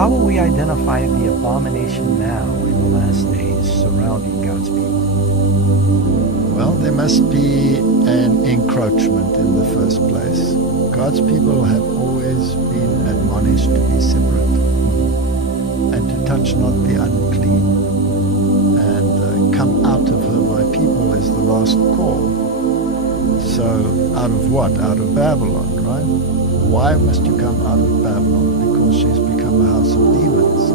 how will we identify the abomination now in the last days surrounding God's people? Well, there must be an encroachment in the first place. God's people have always been admonished to be separate and to touch not the unclean. And come out of her, my people, is the last call. So out of what? Out of Babylon, right? Why must you come out of Babylon? Because she's become a house of demons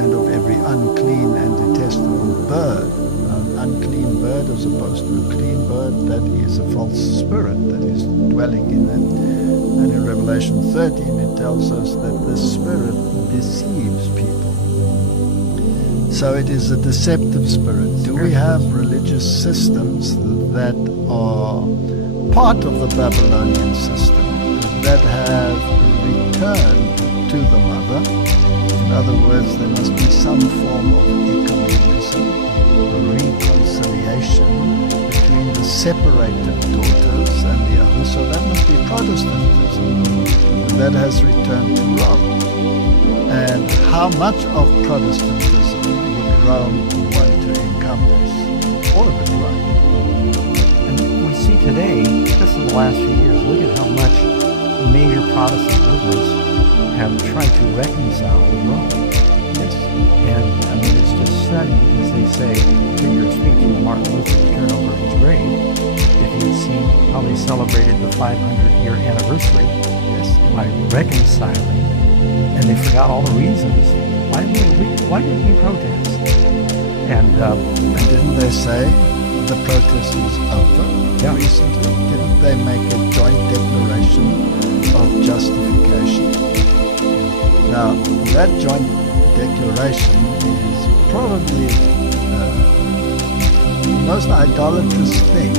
and of every unclean and detestable bird. An unclean bird as opposed to a clean bird, that is a false spirit that is dwelling in them. And in Revelation 13 it tells us that the spirit deceives people. So it is a deceptive spirit. Do we have religious systems that are part of the Babylonian system that have returned to the mother? In other words, there must be some form of ecumenism, reconciliation between the separated daughters and the others. So that must be Protestantism that has returned to Rome. And how much of Protestantism would Rome want to encompass? All of it, right? And we see today, just in the last few years, look at how much major Protestant movements have tried to reconcile with Rome. Yes. And I mean, it's just stunning, as they say, figure of speech in Martin Luther to turn over his grave. If you had seen how they celebrated the 500-year anniversary, Yes. by reconciling, and they forgot all the reasons. Why did we protest? And Didn't they say the protest is over recently? Didn't they make a joint declaration of justification? Now, that joint declaration is probably the most idolatrous thing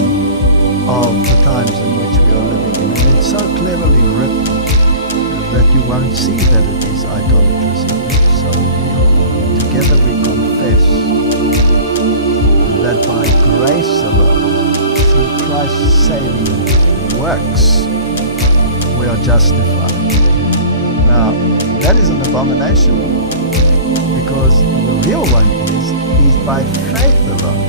of the times in which we are living in. And it's so cleverly written that you won't see that it is idolatry. So together we confess that by grace alone, through Christ's saving works, we are justified. Now, that is an abomination, because the real one is by faith alone,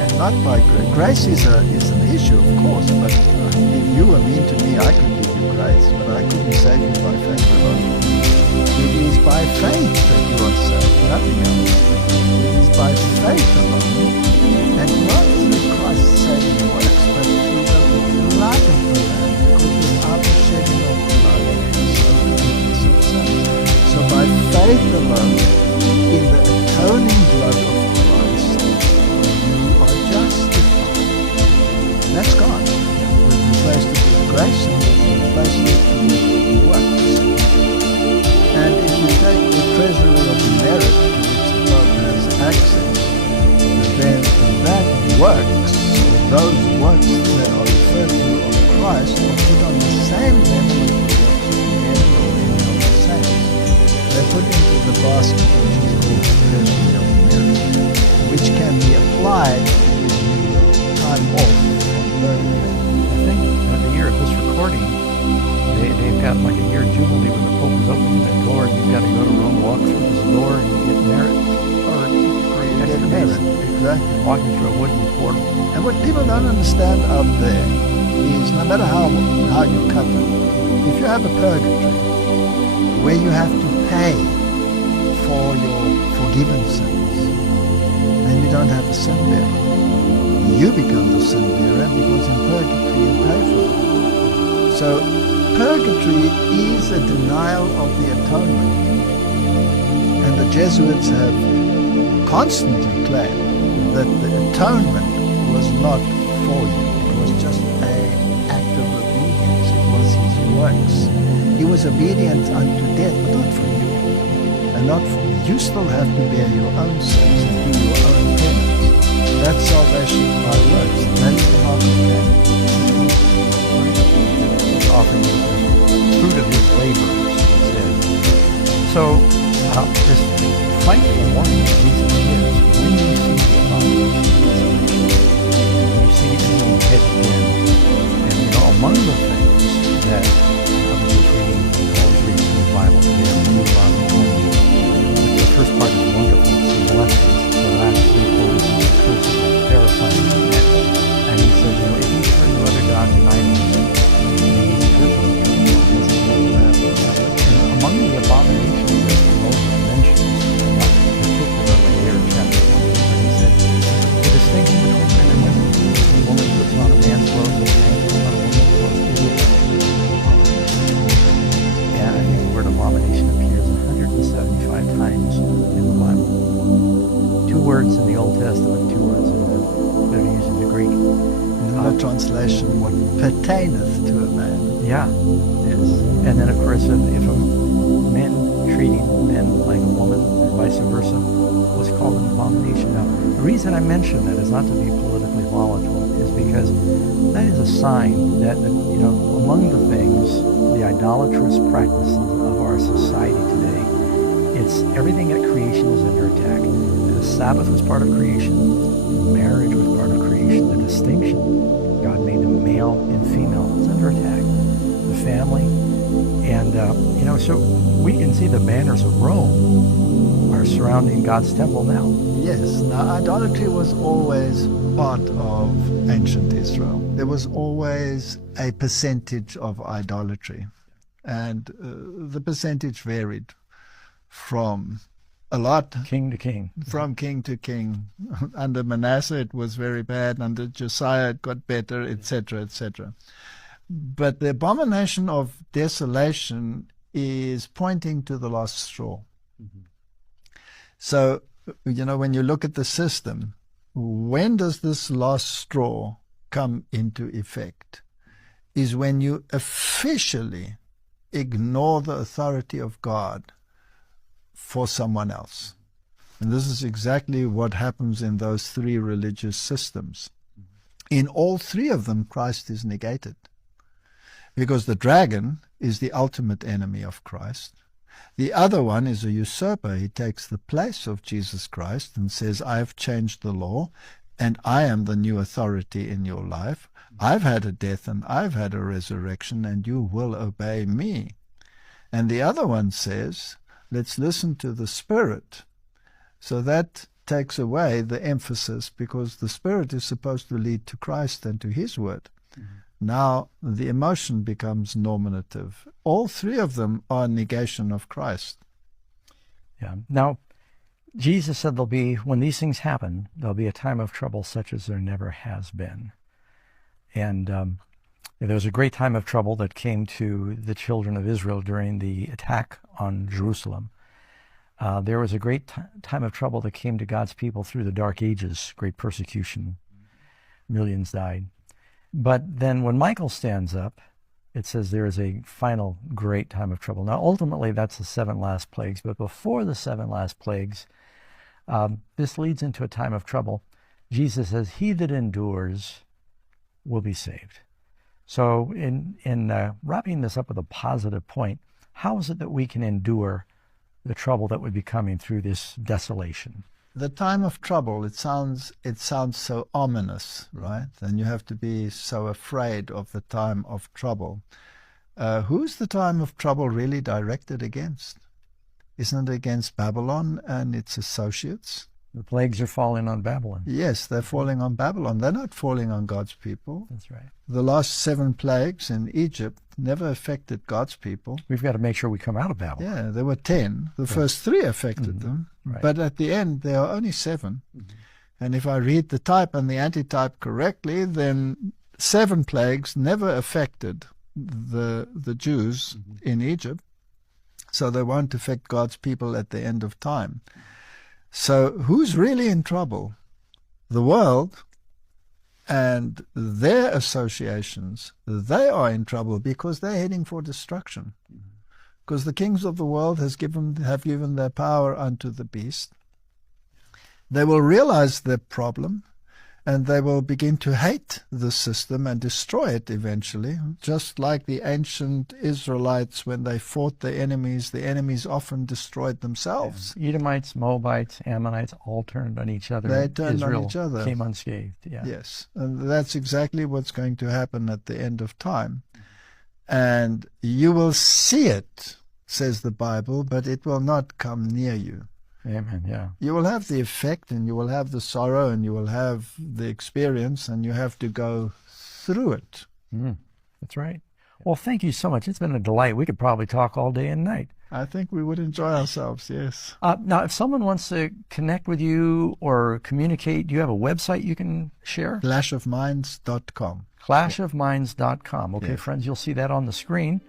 and not by grace. Grace is an issue, of course, but if you were mean to me, I could give you grace, but I couldn't save you by faith alone. It is by faith that you are saved, nothing else. It is by faith alone, and not through Christ's saving works, but through the blood of the Lamb, because without the shedding of blood, there is no forgiveness of sins. So by faith alone, in the atoning blood of Christ, you are justified. That's God. We've replaced it with grace, and we've replaced it with works. And if you take the treasury of merit to which the Pope has access, then that works, or those works that are referred to of Christ, are put on the same level as the works of merit or any of the saints. They're put into the basket which is called the treasury of merit, which can be applied to give you time off from burning. I think at the year of this recording, they've got like a year jubilee where the Pope is opening that door, and you've got to go to Rome, walk through this door, and you get merit. Or Get merit, exactly. Walking through a wooden portal. And what people don't understand out there is, no matter how you cut it, if you have a purgatory where you have to pay for your forgiven sins, then you don't have a sin bearer. You become the sin bearer, because in purgatory you pay for it. So purgatory is a denial of the atonement. And the Jesuits have constantly claimed that the atonement was not for you. It was just an act of obedience. It was his works. He was obedient unto death, but not for you. And not for you. You still have to bear your own sins and do your own penance. That's salvation by works. That is the mark of Cain. Offering the fruit of his labors, he said. So, this frightful warning that Jesus gives, when you see the abomination, when you see it being headed in, and among the things that I was just reading, I was reading through the Bible today, 25 times in the Bible. 2 words in the Old Testament, 2 words in the, that are used in the Greek. In the translation, what pertaineth to a man. Yeah. Yes. And then, of course, if a man treating men like a woman or vice versa was called an abomination. Now, the reason I mention that is not to be politically volatile, is because that is a sign that, among the things, the idolatrous practices of our society today, it's everything at creation is under attack. The Sabbath was part of creation. Marriage was part of creation. The distinction, God made them male and female, is under attack. The family. And, so we can see the banners of Rome are surrounding God's temple now. Yes. Now, idolatry was always part of ancient Israel. There was always a percentage of idolatry. And the percentage varied from a lot. King to king. From king to king. Under Manasseh, it was very bad. Under Josiah, it got better, etc., etc. But the abomination of desolation is pointing to the last straw. Mm-hmm. So, when you look at the system, when does this last straw come into effect? Is when you officially ignore the authority of God for someone else. And this is exactly what happens in those 3 religious systems. In all 3 of them, Christ is negated. Because the dragon is the ultimate enemy of Christ. The other one is a usurper. He takes the place of Jesus Christ and says, I have changed the law, and I am the new authority in your life. I've had a death and I've had a resurrection, and you will obey me. And the other one says, let's listen to the Spirit. So that takes away the emphasis, because the Spirit is supposed to lead to Christ and to His word. Mm-hmm. Now the emotion becomes nominative. All 3 of them are negation of Christ. Yeah. Now, Jesus said when these things happen, there'll be a time of trouble such as there never has been. And there was a great time of trouble that came to the children of Israel during the attack on Jerusalem. There was a great time of trouble that came to God's people through the Dark Ages, great persecution. Millions died. But then when Michael stands up, it says there is a final great time of trouble. Now, ultimately, that's the 7 last plagues. But before the 7 last plagues, this leads into a time of trouble. Jesus says, he that endures will be saved. So in wrapping this up with a positive point, how is it that we can endure the trouble that would be coming through this desolation? The time of trouble, it sounds so ominous, right? And you have to be so afraid of the time of trouble. Who's the time of trouble really directed against? Isn't it against Babylon and its associates? The plagues are falling on Babylon. Yes, they're falling on Babylon. They're not falling on God's people. That's right. The last 7 plagues in Egypt never affected God's people. We've got to make sure we come out of Babylon. Yeah, there were 10. The first 3 affected them. Right. But at the end, there are only 7. Mm-hmm. And if I read the type and the antitype correctly, then 7 plagues never affected the Jews in Egypt. So they won't affect God's people at the end of time. So who's really in trouble? The world and their associations. They are in trouble because they're heading for destruction. Because the kings of the world have given their power unto the beast. They will realize their problem, and they will begin to hate the system and destroy it eventually. Just like the ancient Israelites, when they fought the enemies often destroyed themselves. Yeah. Edomites, Moabites, Ammonites all turned on each other. They turned Israel on each other. Came unscathed. Yeah. Yes, and that's exactly what's going to happen at the end of time. And you will see it, says the Bible, but it will not come near you. Amen, yeah. You will have the effect, and you will have the sorrow, and you will have the experience, and you have to go through it. That's right. Well, thank you so much. It's been a delight. We could probably talk all day and night. I think we would enjoy ourselves, yes. Now, if someone wants to connect with you or communicate, do you have a website you can share? clashofminds.com. clashofminds.com. Okay, yes. Friends, you'll see that on the screen.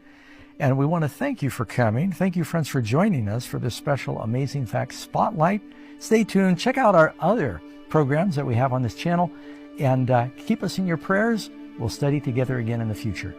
And we want to thank you for coming. Thank you, friends, for joining us for this special Amazing Facts Spotlight. Stay tuned. Check out our other programs that we have on this channel, and keep us in your prayers. We'll study together again in the future.